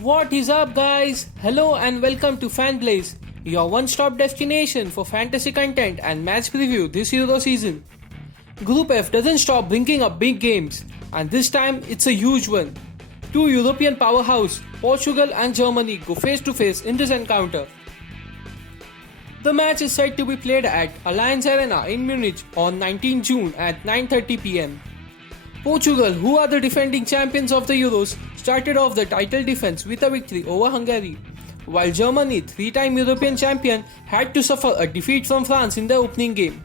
What is up, guys? Hello and welcome to FanBlaze, your one-stop destination for fantasy content and match preview this Euro season. Group F doesn't stop bringing up big games, and this time it's a huge one. Two European powerhouses, Portugal and Germany, go face-to-face in this encounter. The match is set to be played at Allianz Arena in Munich on 19 June at 9:30 pm. Portugal, who are the defending champions of the Euros, started off the title defense with a victory over Hungary, while Germany, three-time European champion, had to suffer a defeat from France in the opening game.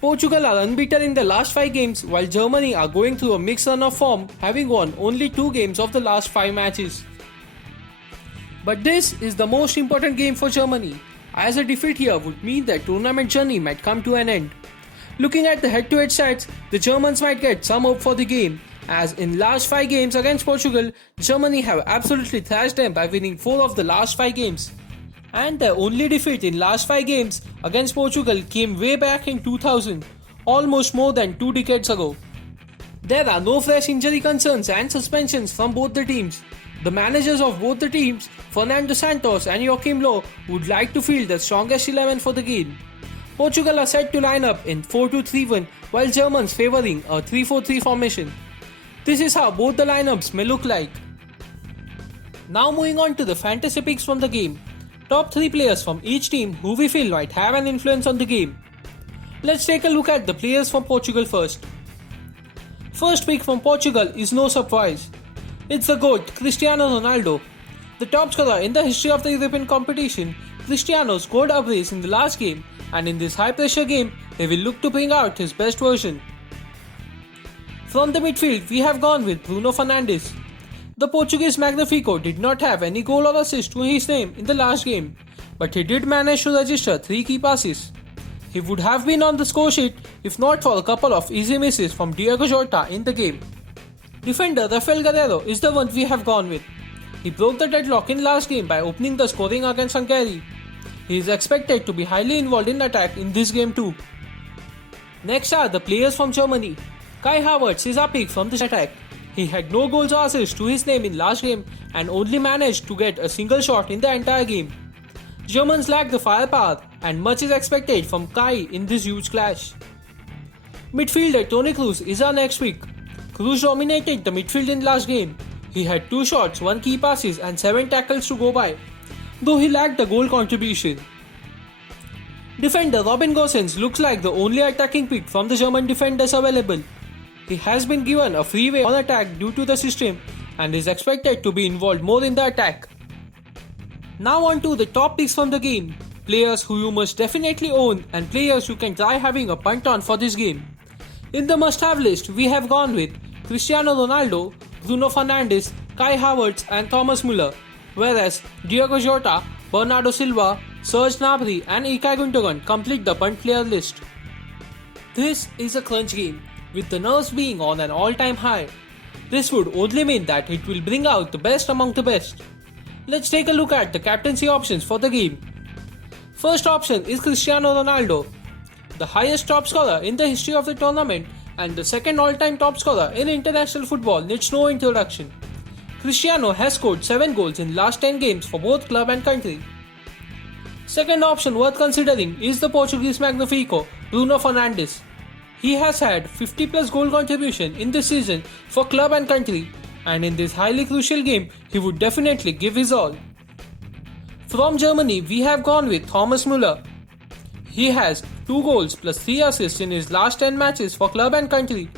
Portugal are unbeaten in the last 5 games, while Germany are going through a mixed run of form, having won only 2 games of the last 5 matches. But this is the most important game for Germany, as a defeat here would mean their tournament journey might come to an end. Looking at the head-to-head stats, the Germans might get some hope for the game, as in last 5 games against Portugal, Germany have absolutely thrashed them by winning 4 of the last 5 games. And their only defeat in last 5 games against Portugal came way back in 2000, almost more than 2 decades ago. There are no fresh injury concerns and suspensions from both the teams. The managers of both the teams, Fernando Santos and Joachim Löw, would like to field the strongest 11 for the game. Portugal are set to line up in 4-2-3-1, while Germans favouring a 3-4-3 formation. This is how both the lineups may look like. Now moving on to the fantasy picks from the game. Top 3 players from each team who we feel might have an influence on the game. Let's take a look at the players from Portugal first. First pick from Portugal is no surprise. It's the GOAT, Cristiano Ronaldo. The top scorer in the history of the European competition, Cristiano scored a brace in the last game, and in this high-pressure game, he will look to bring out his best version. From the midfield, we have gone with Bruno Fernandes. The Portuguese Magnifico did not have any goal or assist to his name in the last game, but he did manage to register 3 key passes. He would have been on the score sheet if not for a couple of easy misses from Diogo Jota in the game. Defender Rafael Guerreiro is the one we have gone with. He broke the deadlock in last game by opening the scoring against Hungary. He is expected to be highly involved in attack in this game too. Next are the players from Germany. Kai Havertz is our pick from this attack. He had no goals or assists to his name in last game and only managed to get a single shot in the entire game. Germans lack the firepower and much is expected from Kai in this huge clash. Midfielder Toni Kroos is our next pick. Kroos dominated the midfield in last game. He had 2 shots, 1 key passes and 7 tackles to go by, though he lacked the goal contribution. Defender Robin Gosens looks like the only attacking pick from the German defenders available. He has been given a free way on attack due to the system and is expected to be involved more in the attack. Now on to the top picks from the game, players who you must definitely own and players you can try having a punt on for this game. In the must-have list, we have gone with Cristiano Ronaldo, Bruno Fernandes, Kai Havertz and Thomas Müller, whereas Diogo Jota, Bernardo Silva, Serge Gnabry and Ilkay Gundogan complete the punt player list. This is a crunch game, with the nerves being on an all-time high. This would only mean that it will bring out the best among the best. Let's take a look at the captaincy options for the game. First option is Cristiano Ronaldo, the highest top scorer in the history of the tournament and the second all-time top scorer in international football needs no introduction. Cristiano has scored 7 goals in last 10 games for both club and country. Second option worth considering is the Portuguese Magnifico, Bruno Fernandes. He has had 50 plus goal contribution in this season for club and country, and in this highly crucial game he would definitely give his all. From Germany we have gone with Thomas Müller. He has 2 goals plus 3 assists in his last 10 matches for club and country,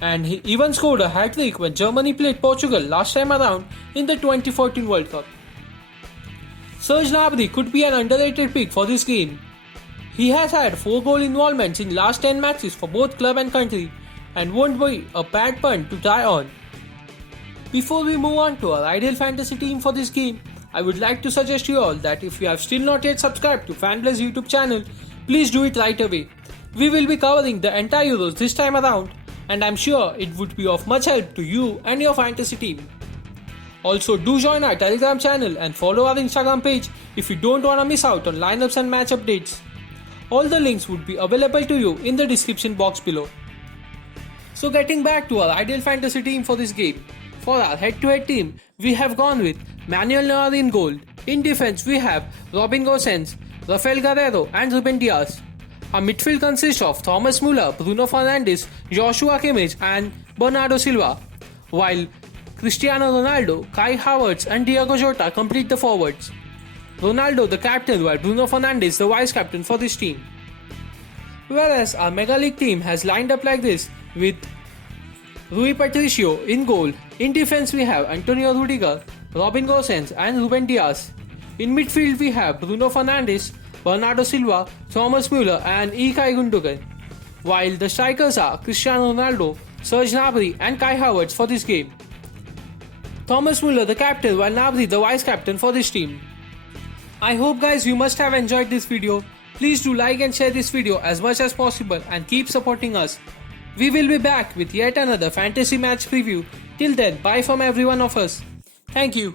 and he even scored a hat-trick when Germany played Portugal last time around in the 2014 World Cup. Serge Gnabry could be an underrated pick for this game. He has had 4 goal involvements in last 10 matches for both club and country and won't be a bad punt to try on. Before we move on to our ideal fantasy team for this game, I would like to suggest you all that if you have still not yet subscribed to FanBlaze YouTube channel, please do it right away. We will be covering the entire Euros this time around, and I'm sure it would be of much help to you and your fantasy team. Also, do join our Telegram channel and follow our Instagram page if you don't want to miss out on lineups and match updates. All the links would be available to you in the description box below. So getting back to our ideal fantasy team for this game. For our head-to-head team, we have gone with Manuel Neuer in goal. In defense, we have Robin Gosens, Rafael Guerrero, and Ruben Dias. Our midfield consists of Thomas Muller, Bruno Fernandes, Joshua Kimmich, and Bernardo Silva, while Cristiano Ronaldo, Kai Havertz, and Diego Jota complete the forwards. Ronaldo the captain, while Bruno Fernandes the vice captain for this team. Whereas our Mega League team has lined up like this with Rui Patricio in goal. In defense we have Antonio Rudiger, Robin Gosens, and Ruben Dias. In midfield we have Bruno Fernandes, Bernardo Silva, Thomas Muller, and Ilkay Gundogan, while the strikers are Cristiano Ronaldo, Serge Gnabry, and Kai Havertz for this game. Thomas Muller the captain, while Gnabry the vice captain for this team. I hope guys you must have enjoyed this video. Please do like and share this video as much as possible and keep supporting us. We will be back with yet another fantasy match preview. Till then, bye from every one of us. Thank you.